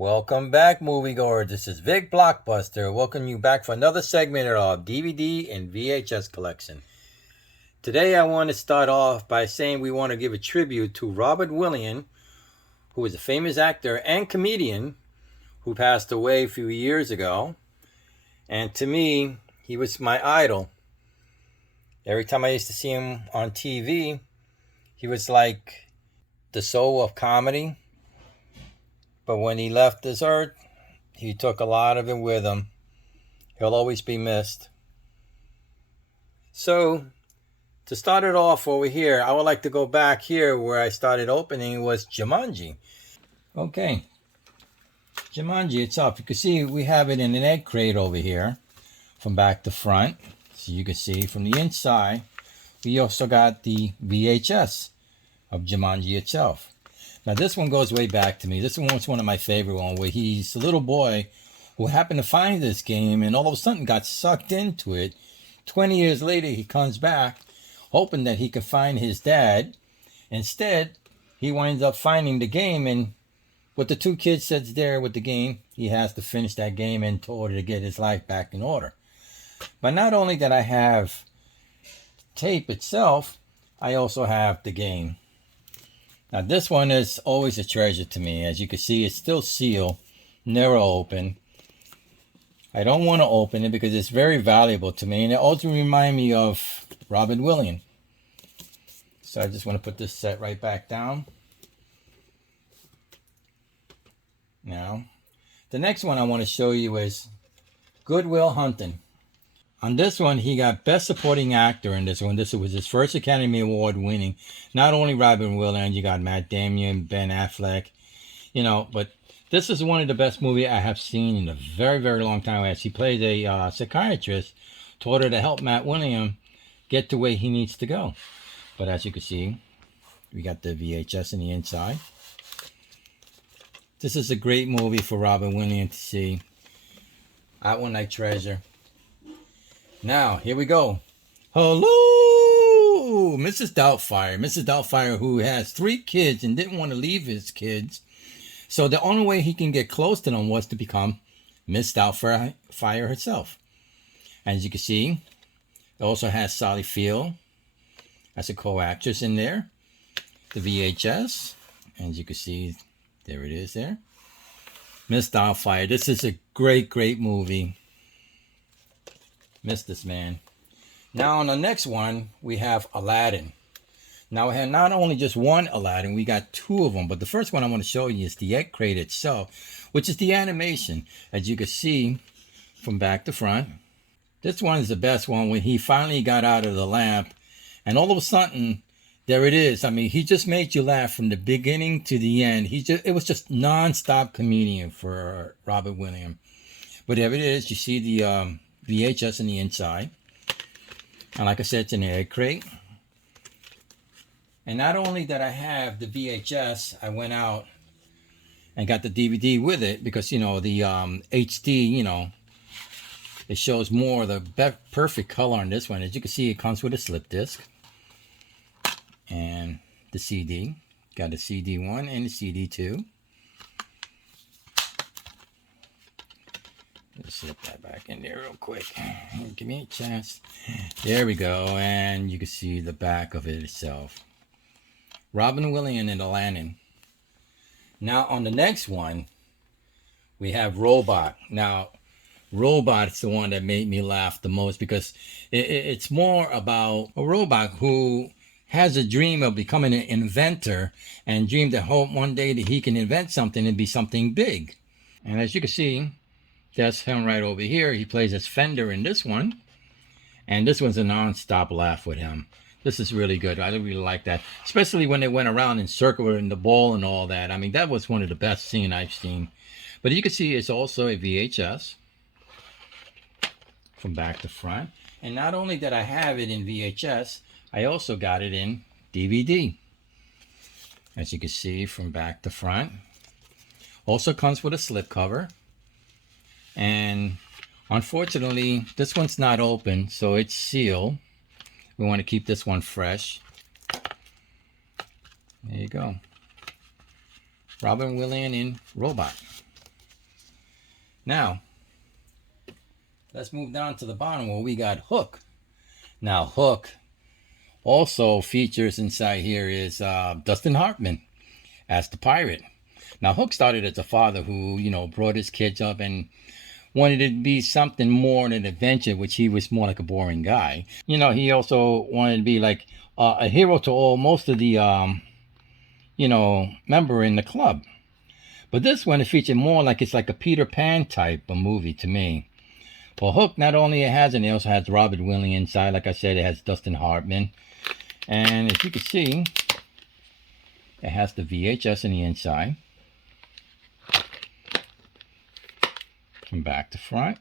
Welcome back, moviegoers. This is Vic Blockbuster. Welcome you back for another segment of our DVD and VHS collection. Today, I want to start off by saying we want to give a tribute to Robert Williams, who is a famous actor and comedian who passed away a few years ago. And to me, he was my idol. Every time I used to see him on TV, he was like the soul of comedy. But when he left this earth, he took a lot of it with him. He'll always be missed. So, to start it off over here, I would like to go back here where I started opening was Jumanji. Okay, Jumanji itself. You can see we have it in an egg crate over here from back to front. So you can see from the inside, we also got the VHS of Jumanji itself. Now this one goes way back to me. This one was one of my favorite ones, where he's a little boy who happened to find this game and all of a sudden got sucked into it. 20 years later, he comes back hoping that he could find his dad. Instead, he winds up finding the game, and with the two kids that's there with the game, he has to finish that game in order to get his life back in order. But not only that I have tape itself, I also have the game. Now this one is always a treasure to me. As you can see, it's still sealed, never open. I don't want to open it because it's very valuable to me, and it also reminds me of Robin Williams. So I just want to put this set right back down. Now, the next one I want to show you is Good Will Hunting. On this one, he got Best Supporting Actor in this one. This was his first Academy Award winning. Not only Robin Williams, you got Matt Damon, Ben Affleck, but this is one of the best movies I have seen in a very, very long time. As he plays a psychiatrist, taught her to help Matt Williams get to where he needs to go. But as you can see, we got the VHS in the inside. This is a great movie for Robin Williams to see. That one I treasure. Now, here we go. Hello, Mrs. Doubtfire. Mrs. Doubtfire, who has 3 kids and didn't want to leave his kids. So the only way he can get close to them was to become Miss Doubtfire herself. As you can see, it also has Sally Field as a co-actress in there. The VHS. As you can see, there it is there. Miss Doubtfire. This is a great, great movie. Missed this man. Now on the next one, we have Aladdin. Now we have not only just one Aladdin, we got 2 of them. But the first one I want to show you is the egg crate itself, which is the animation. As you can see from back to front. This one is the best one when he finally got out of the lamp. And all of a sudden, there it is. I mean, he just made you laugh from the beginning to the end. It was just non-stop comedian for Robert Williams. But there it is. You see the VHS in the inside, and like I said, it's in the egg crate. And not only that I have the VHS, I went out and got the DVD with it because the HD, it shows more the perfect color on this one. As you can see, it comes with a slip disc and the CD. Got a CD1 and a CD2. Just slip that back in there real quick. Give me a chance. There we go. And you can see the back of it itself. Robin Williams and Aladdin. Now on the next one, we have Robot. Now, Robot's the one that made me laugh the most because it's more about a robot who has a dream of becoming an inventor and dreamed to hope one day that he can invent something and be something big. And as you can see, that's him right over here. He plays as Fender in this one. And this one's a non-stop laugh with him. This is really good. I really like that. Especially when they went around and circled in the ball and all that. I mean, that was one of the best scenes I've seen. But you can see it's also a VHS. From back to front. And not only did I have it in VHS, I also got it in DVD. As you can see from back to front. Also comes with a slipcover. And unfortunately, this one's not open, so it's sealed. We want to keep this one fresh. There you go. Robin Williams in Robot. Now, let's move down to the bottom where we got Hook. Now, Hook also features inside here is Dustin Hartman as the pirate. Now, Hook started as a father who, brought his kids up and wanted it to be something more than an adventure, which he was more like a boring guy. He also wanted to be like a hero to all most of the, member in the club. But this one, it featured more like it's like a Peter Pan type of movie to me. Well, Hook not only it also has Robert Williams inside. Like I said, it has Dustin Hartman. And as you can see, it has the VHS in the inside. From back to front.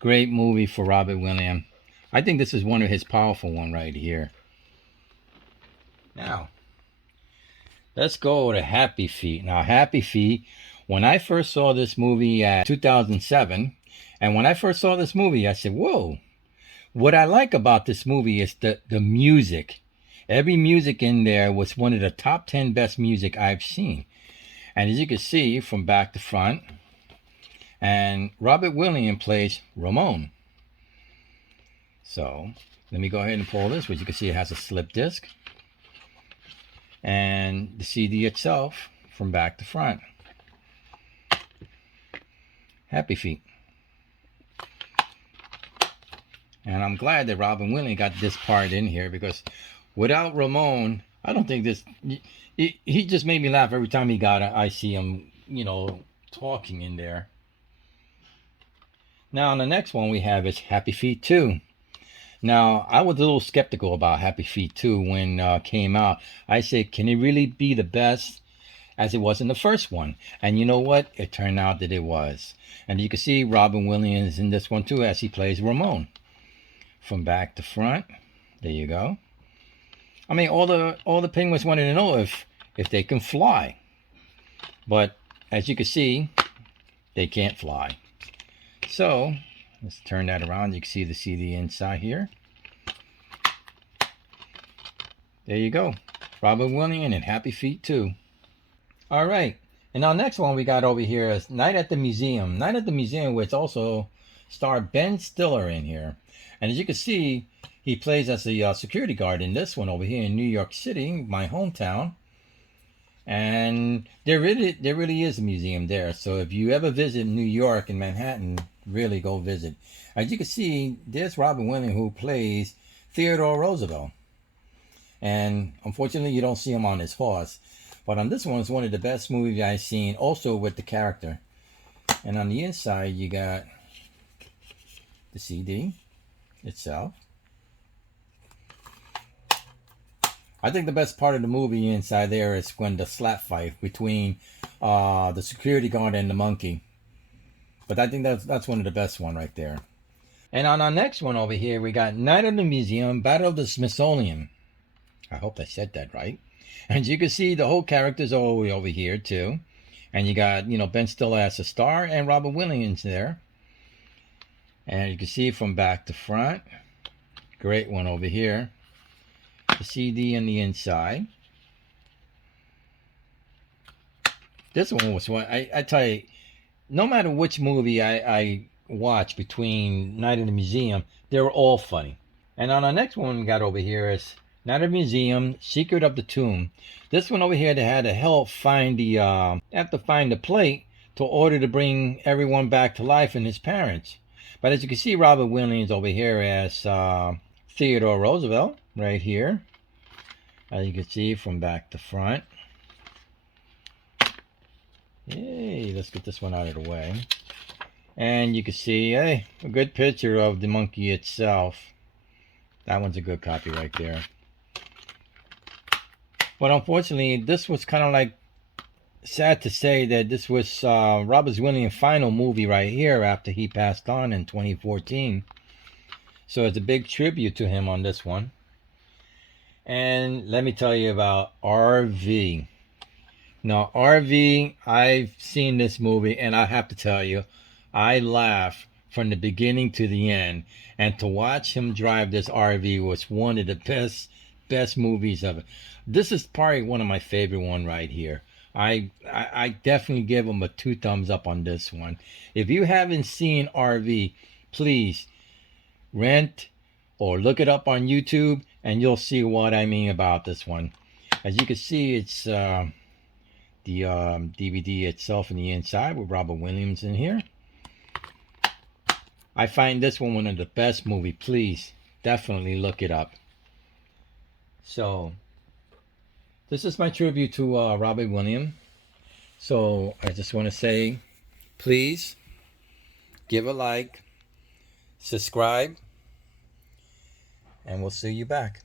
Great movie for Robert Williams. I think this is one of his powerful one right here. Now, let's go to Happy Feet. Now, Happy Feet, when I first saw this movie at 2007, and when I first saw this movie, I said, whoa. What I like about this movie is the music. Every music in there was one of the top 10 best music I've seen. And as you can see, from back to front, and Robert Williams plays Ramon. So, let me go ahead and pull this, which you can see it has a slip disc. And the CD itself from back to front. Happy Feet. And I'm glad that Robin Williams got this part in here, because without Ramon, I don't think this... He just made me laugh every time I see him, talking in there. Now, the next one we have is Happy Feet 2. Now, I was a little skeptical about Happy Feet 2 when it came out. I said, can it really be the best as it was in the first one? And you know what? It turned out that it was. And you can see Robin Williams in this one too, as he plays Ramon. From back to front. There you go. I mean, all the penguins wanted to know if they can fly. But as you can see, they can't fly. So, let's turn that around. You can see the CD inside here. There you go. Robin Williams and Happy Feet 2. All right. And our next one we got over here is Night at the Museum. Night at the Museum, which also starred Ben Stiller in here. And as you can see, he plays as a security guard in this one over here in New York City, my hometown. And there really is a museum there. So if you ever visit New York and Manhattan, really go visit. As you can see, there's Robin Williams who plays Theodore Roosevelt. And unfortunately, you don't see him on his horse. But on this one, it's one of the best movies I've seen, also with the character. And on the inside, you got the CD itself. I think the best part of the movie inside there is when the slap fight between the security guard and the monkey. But I think that's one of the best one right there. And on our next one over here, we got Night at the Museum, Battle of the Smithsonian. I hope I said that right. And you can see the whole characters all the way over here too. And you got, Ben Stiller as a star and Robert Williams there. And you can see from back to front. Great one over here. The CD on the inside. This one was one, I tell you, no matter which movie I watch between Night at the Museum, they were all funny. And on our next one we got over here is Night at the Museum, Secret of the Tomb. This one over here, they had to help find the plate to order to bring everyone back to life and his parents. But as you can see, Robert Williams over here as Theodore Roosevelt, right here. As you can see from back to front. Yay, let's get this one out of the way. And you can see, a good picture of the monkey itself. That one's a good copy right there. But unfortunately, this was kind of like sad to say that this was Robert Williams' final movie right here after he passed on in 2014. So it's a big tribute to him on this one. And let me tell you about RV. Now, RV, I've seen this movie, and I have to tell you, I laughed from the beginning to the end. And to watch him drive this RV was one of the best movies of it. This is probably one of my favorite one right here. I definitely give them a 2 thumbs up on this one. If you haven't seen RV, please rent or look it up on YouTube and you'll see what I mean about this one. As you can see, it's the DVD itself in the inside with Robert Williams in here. I find this one of the best movie. Please definitely look it up. So this is my tribute to Robert Williams. So I just want to say, please give a like, subscribe, and we'll see you back.